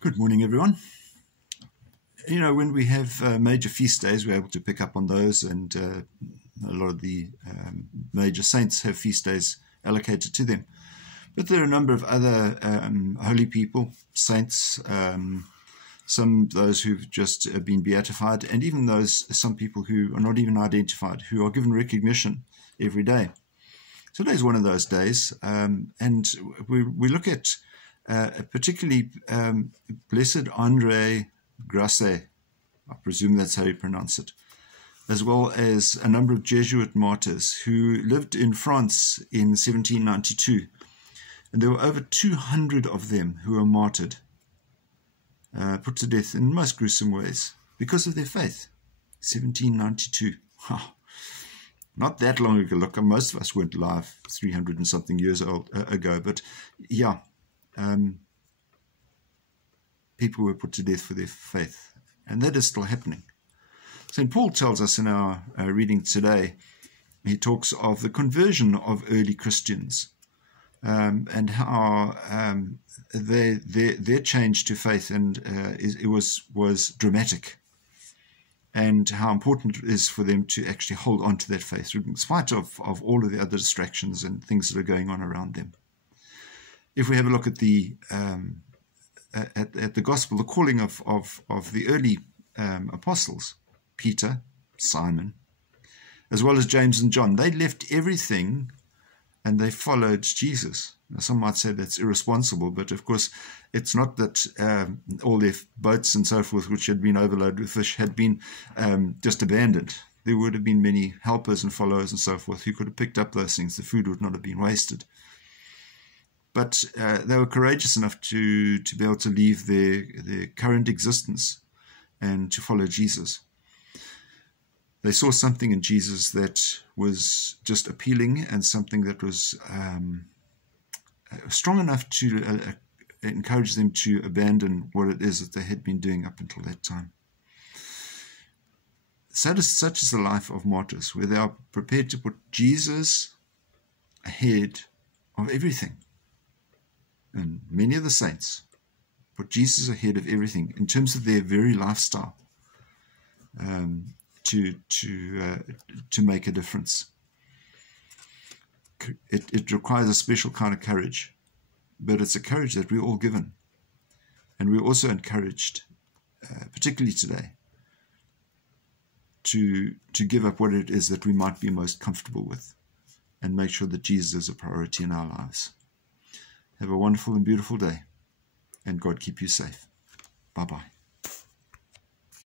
Good morning, everyone. You know, when we have major feast days, we're able to pick up on those, and a lot of the major saints have feast days allocated to them. But there are a number of other holy people, saints, some those who've just been beatified, and even some people who are not even identified, who are given recognition every day. Today's one of those days, and we look at particularly Blessed André Grasset, I presume that's how you pronounce it, as well as a number of Jesuit martyrs who lived in France in 1792. And there were over 200 of them who were martyred, put to death in most gruesome ways because of their faith. 1792. Not that long ago. Look, most of us weren't alive 300 and something years ago, but yeah. People were put to death for their faith, and that is still happening. St. Paul tells us in our reading today, he talks of the conversion of early Christians and how their change to faith it was dramatic, and how important it is for them to actually hold on to that faith in spite of all of the other distractions and things that are going on around them. If we have a look at the gospel, the calling of the early apostles, Peter, Simon, as well as James and John, they left everything and they followed Jesus. Now, some might say that's irresponsible, but of course it's not that all their boats and so forth, which had been overloaded with fish, had been just abandoned. There would have been many helpers and followers and so forth who could have picked up those things. The food would not have been wasted. But they were courageous enough to be able to leave their current existence and to follow Jesus. They saw something in Jesus that was just appealing, and something that was strong enough to encourage them to abandon what it is that they had been doing up until that time. Such is the life of martyrs, where they are prepared to put Jesus ahead of everything. And many of the saints put Jesus ahead of everything in terms of their very lifestyle to make a difference. It requires a special kind of courage, but it's a courage that we're all given. And we're also encouraged, particularly today, to give up what it is that we might be most comfortable with and make sure that Jesus is a priority in our lives. Have a wonderful and beautiful day, and God keep you safe. Bye-bye.